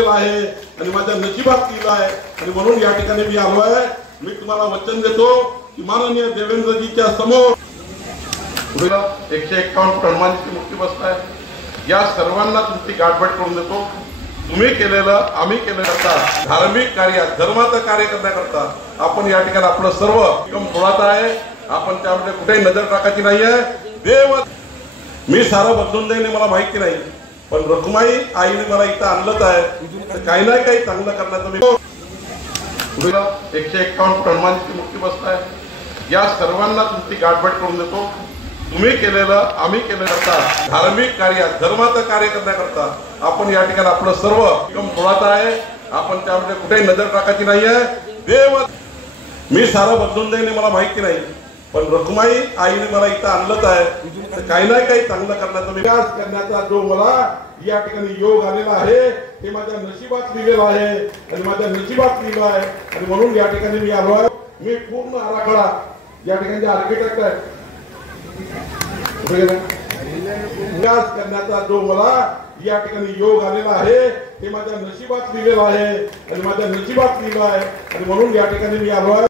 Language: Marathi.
आहे आणि माझ्या नशिबात लिहिलं आहे आणि म्हणून या ठिकाणी मी आलो आहे। मी तुम्हाला वचन देतो की माननीय देवेंद्रजीच्या समोर 151 टर्मांची मुक्ती बसताय, या सर्वांना तुमची गाठभेट करून देतो। तुम्ही केलेलं आम्ही केलेलं धार्मिक कार्य धर्माचं कार्य करण्याकरता आपण या ठिकाणी आपलं सर्व थोडाच आहे, आपण त्यामध्ये कुठेही नजर टाकायची नाही आहे। देव मी सारं बदलून देईन मला माहिती नाही, पण रखुमाई आईने मला इथं आणलंच आहे, काही ना काही चांगलं करण्याचं मी 151 टर्मांची मुक्ती बसताय, या सर्वांना तुमची गाठभेट करून देतो। तुम्ही केलेलं आम्ही केलेलं धार्मिक कार्य धर्माचं कार्य करण्याकरता आपण या ठिकाणी आपलं सर्व थोडाच आहे, आपण त्यामध्ये कुठेही नजर टाकायची नाही आहे। देव मी सारं बदलून देईन मला माहिती नाही, पण रखुमाई आईने मला इथं आणलंच आहे, काही ना काही चांगलं करण्याचा विकास करण्याचा जो मला या ठिकाणी योग आलेला आहे ते माझ्या नशिबात लिहिलेलं आहे आणि माझ्या नशिबात लिहिलं आहे आणि म्हणून या ठिकाणी मी आलो आहे। मी पूर्ण आराखडा या ठिकाणी आर्किटेक्ट आहे, विकास करण्याचा जो मला या ठिकाणी योग आलेला आहे ते माझ्या नशिबात लिहिलेलं आहे आणि माझ्या नशिबात लिहिलं आहे आणि म्हणून या ठिकाणी मी आलो आहे।